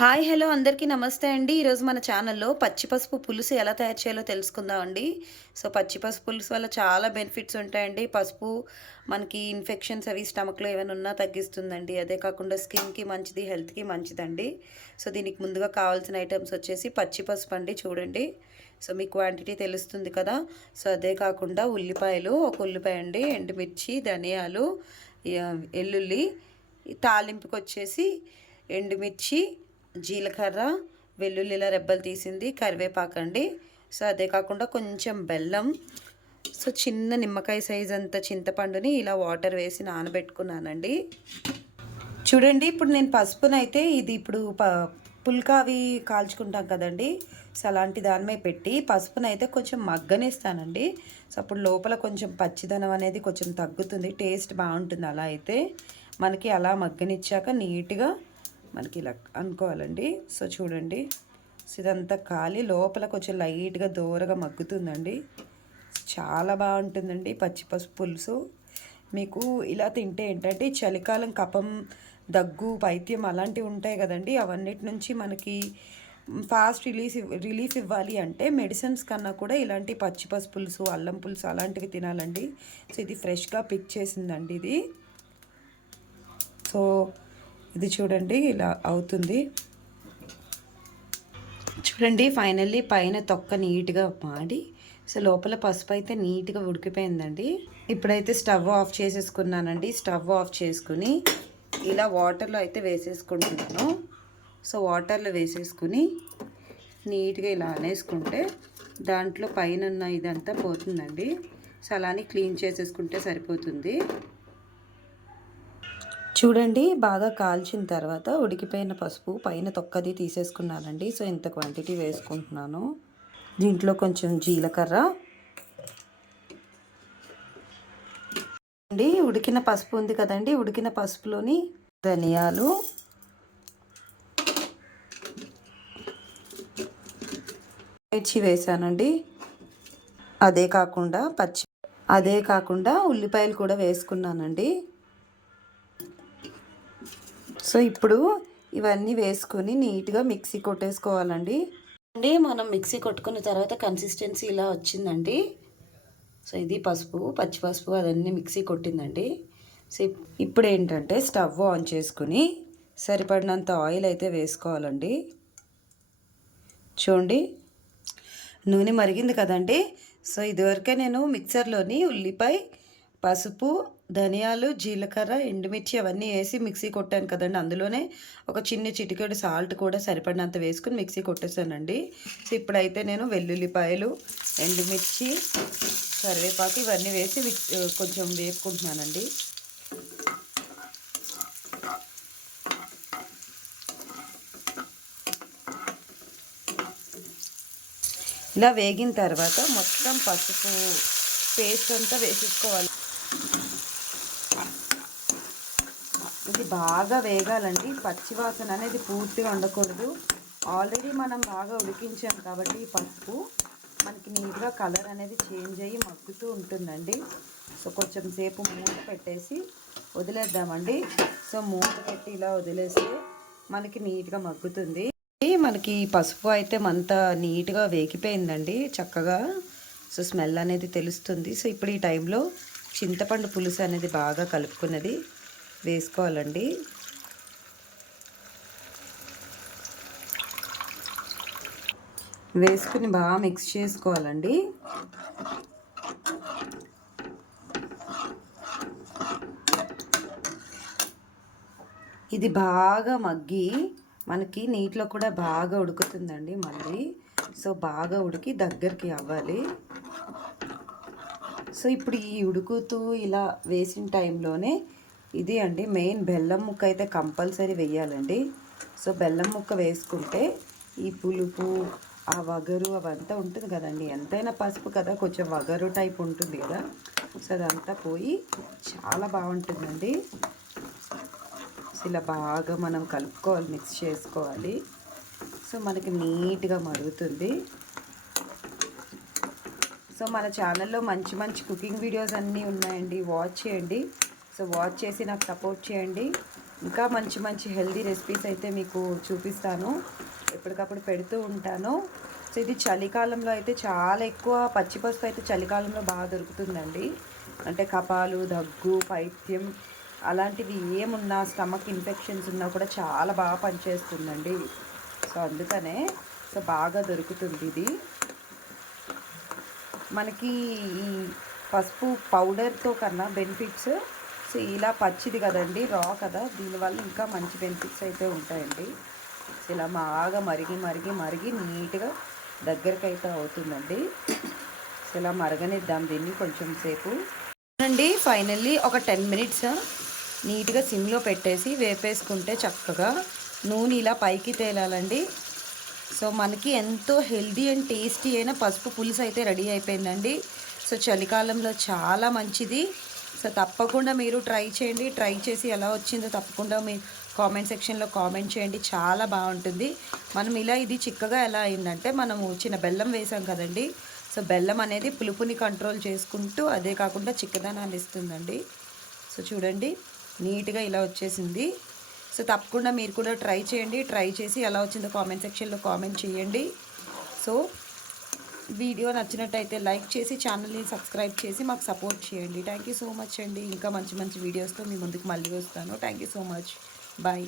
Hi hello అందరికీ నమస్తే అండి. ఈరోజు మన ఛానల్లో పచ్చి పసుపు పులుసు ఎలా తయారు చేయాలో తెలుసుకుందామండి. సో పచ్చి పసుపు పులుసు వల్ల చాలా బెనిఫిట్స్ ఉంటాయండి. పసుపు మనకి ఇన్ఫెక్షన్స్ అవి స్టమక్లో ఏమైనా ఉన్నా తగ్గిస్తుందండి. అదే కాకుండా స్కిన్కి మంచిది, హెల్త్కి మంచిదండి. సో దీనికి ముందుగా కావాల్సిన ఐటమ్స్ వచ్చేసి పచ్చి పసుపు అండి. చూడండి, సో మీ క్వాంటిటీ తెలుస్తుంది కదా. సో అదే కాకుండా ఉల్లిపాయలు, ఒక ఉల్లిపాయ అండి, ఎండుమిర్చి, ధనియాలు, ఎల్లుల్లి, తాలింపుకి వచ్చేసి ఎండుమిర్చి, జీలకర్ర, వెల్లుల్లిల రెబ్బలు తీసింది, కరివేపాకండి. సో అదే కాకుండా కొంచెం బెల్లం, సో చిన్న నిమ్మకాయ సైజ్ అంత చింతపండుని ఇలా వాటర్ వేసి నానబెట్టుకున్నానండి. చూడండి, ఇప్పుడు నేను పసుపునైతే ఇది ఇప్పుడు పుల్కావి కాల్చుకుంటాం కదండి. సో అలాంటి దాని మీద పెట్టి పసుపునైతే కొంచెం మగ్గనిస్తానండి. సో అప్పుడు లోపల కొంచెం పచ్చిదనం అనేది కొంచెం తగ్గుతుంది, టేస్ట్ బాగుంటుంది. అలా అయితే మనకి అలా మగ్గనిచ్చాక నీట్గా మనకి ఇలా అనుకోవాలండి. సో చూడండి, సో ఇదంతా కాలి లోపల కొంచెం లైట్గా దూరగా మగ్గుతుందండి. చాలా బాగుంటుందండి పచ్చి పసుపు పులుసు. మీకు ఇలా తింటే ఏంటంటే చలికాలం కఫం, దగ్గు, పైత్యం అలాంటివి ఉంటాయి కదండి. అవన్నిటి నుంచి మనకి ఫాస్ట్ రిలీఫ్ ఇవ్వాలి అంటే మెడిసిన్స్ కన్నా కూడా ఇలాంటి పచ్చి పసుపు పులుసు, అల్లం పులుసు అలాంటివి తినాలండి. సో ఇది ఫ్రెష్గా పిక్ చేసిందండి ఇది. సో ఇది చూడండి ఇలా అవుతుంది. చూడండి, ఫైనల్లీ పైన తొక్క నీట్గా మాడి, సో లోపల పసుపు అయితే నీట్గా ఉడికిపోయిందండి. ఇప్పుడైతే స్టవ్ ఆఫ్ చేసేసుకున్నానండి. స్టవ్ ఆఫ్ చేసుకుని ఇలా వాటర్లో అయితే వేసేసుకుంటున్నాను. సో వాటర్లో వేసేసుకుని నీట్గా ఇలా అనేసుకుంటే దాంట్లో పైన ఉన్న ఇదంతా పోతుందండి. సో అలానే క్లీన్ చేసేసుకుంటే సరిపోతుంది. చూడండి, బాగా కాల్చిన తర్వాత ఉడికిపోయిన పసుపు పైన తొక్కది తీసేసుకున్నానండి. సో ఇంత క్వాంటిటీ వేసుకుంటున్నాను. దీంట్లో కొంచెం జీలకర్ర అండి, ఉడికిన పసుపు ఉంది కదండి, ఉడికిన పసుపులోని ధనియాలు, మిర్చి వేసానండి. అదే కాకుండా ఉల్లిపాయలు కూడా వేసుకున్నానండి. సో ఇప్పుడు ఇవన్నీ వేసుకొని నీట్గా మిక్సీ కొట్టేసుకోవాలండి. మనం మిక్సీ కొట్టుకున్న తర్వాత కన్సిస్టెన్సీ ఇలా వచ్చిందండి. సో ఇది పసుపు, పచ్చి పసుపు అదన్నీ మిక్సీ కొట్టిందండి. సో ఇప్పుడు ఏంటంటే స్టవ్ ఆన్ చేసుకుని సరిపడినంత ఆయిల్ అయితే వేసుకోవాలండి. చూడండి, నూనె మరిగింది కదండి. సో ఇదివరకే నేను మిక్సర్లోని ఉల్లిపాయ, పసుపు, ధనియాలు, జీలకర్ర, ఎండుమిర్చి అవన్నీ వేసి మిక్సీ కొట్టాను కదండి. అందులోనే ఒక చిన్న చిటికెడు సాల్ట్ కూడా సరిపడినంత వేసుకుని మిక్సీ కొట్టేసానండి. సో ఇప్పుడైతే నేను వెల్లుల్లిపాయలు, ఎండుమిర్చి, కరివేపాకు ఇవన్నీ వేసి కొంచెం వేపుకుంటున్నానండి. ఇలా వేగిన తర్వాత మొత్తం పసుపు పేస్ట్ అంతా వేసేసుకోవాలి. ఇది బాగా వేగాలండి, పచ్చివాసన అనేది పూర్తిగా ఉండకూడదు. ఆల్రెడీ మనం బాగా ఉడికించాం కాబట్టి ఈ పసుపు మనకి నీట్గా కలర్ అనేది చేంజ్ అయ్యి మగ్గుతూ ఉంటుందండి. సో కొంచెం సేపు మూత పెట్టేసి వదిలేద్దామండి. సో మూత పెట్టి ఇలా వదిలేస్తే మనకి నీట్గా మగ్గుతుంది. మనకి పసుపు అయితే అంతా నీట్గా వేగిపోయిందండి చక్కగా. సో స్మెల్ అనేది తెలుస్తుంది. సో ఇప్పుడు ఈ టైంలో చింతపండు పులుసు అనేది బాగా కలుపుకున్నది వేసుకోవాలండి. వేసుకుని బాగా మిక్స్ చేసుకోవాలండి. ఇది బాగా మగ్గి మనకి నీటిలో కూడా బాగా ఉడుకుతుందండి మళ్ళీ. సో బాగా ఉడికి దగ్గరికి అవ్వాలి. సో ఇప్పుడు ఈ ఉడుకుతూ ఇలా వేసిన టైంలోనే ఇది అండి మెయిన్ బెల్లం ముక్క అయితే కంపల్సరీ వేయాలండి. సో బెల్లం ముక్క వేసుకుంటే ఈ పులుపు, ఆ వగరు అవంతా ఉంటుంది కదండి. ఎంతైనా పసుపు కదా, కొంచెం వగరు టైప్ ఉంటుంది కదా. సో అదంతా పోయి చాలా బాగుంటుందండి. సో ఇలా బాగా మనం కలుపుకోవాలి, మిక్స్ చేసుకోవాలి. సో మనకి నీట్గా మరుగుతుంది. సో మన ఛానల్లో మంచి మంచి కుకింగ్ వీడియోస్ అన్నీ ఉన్నాయండి, వాచ్ చేయండి. సో వాచ్ చేసి నాకు సపోర్ట్ చేయండి. ఇంకా మంచి మంచి హెల్దీ రెసిపీస్ అయితే మీకు చూపిస్తాను, ఎప్పటికప్పుడు పెడుతూ ఉంటాను. సో ఇది చలికాలంలో అయితే చాలా ఎక్కువ, పచ్చిపసుపు అయితే చలికాలంలో బాగా దొరుకుతుందండి. అంటే కపాలు, దగ్గు, పైత్యం అలాంటివి ఏమున్నా, స్టమక్ ఇన్ఫెక్షన్స్ ఉన్నా కూడా చాలా బాగా పనిచేస్తుందండి. సో అందుకనే సో బాగా దొరుకుతుంది ఇది మనకి. ఈ పసుపు పౌడర్తో కన్నా బెనిఫిట్స్, సో ఇలా పచ్చిది కదండి, రా కదా, దీనివల్ల ఇంకా మంచి బెనిఫిట్స్ అయితే ఉంటాయండి. సో ఇలా బాగా మరిగి మరిగి మరిగి నీట్గా దగ్గరికి అయితే అవుతుందండి. సో ఇలా మరగనిద్దాం దీన్ని కొంచెం సేపు అండి. ఫైనల్లీ ఒక 10 మినిట్స్ నీట్గా సిమ్లో పెట్టేసి వేపేసుకుంటే చక్కగా నూనె ఇలా పైకి తేలాలండి. సో మనకి ఎంతో హెల్దీ అండ్ టేస్టీ అయిన పసుపు పులుసు అయితే రెడీ అయిపోయిందండి. సో చలికాలంలో చాలా మంచిది. సో తప్పకుండా మీరు ట్రై చేయండి. ట్రై చేసి ఎలా వచ్చిందో తప్పకుండా మీరు కామెంట్ సెక్షన్లో కామెంట్ చేయండి. చాలా బాగుంటుంది. మనం ఇలా ఇది చిక్కగా ఎలా అయిందంటే, మనము చిన్న బెల్లం వేసాం కదండి. సో బెల్లం అనేది పులుపుని కంట్రోల్ చేసుకుంటూ, అదే కాకుండా చిక్కదనాన్ని ఇస్తుందండి. సో చూడండి నీట్గా ఇలా వచ్చేసింది. సో తప్పకుండా మీరు కూడా ట్రై చేయండి. ట్రై చేసి ఎలా వచ్చిందో కామెంట్ సెక్షన్లో కామెంట్ చేయండి. సో వీడియో నచ్చినట్టయితే లైక్ చేసి ఛానల్ని సబ్స్క్రైబ్ చేసి మాకు సపోర్ట్ చేయండి. థ్యాంక్ యూ సో మచ్ అండి. ఇంకా మంచి మంచి వీడియోస్తో మీ ముందుకు మళ్ళీ వస్తాను. Thank you so much. Bye.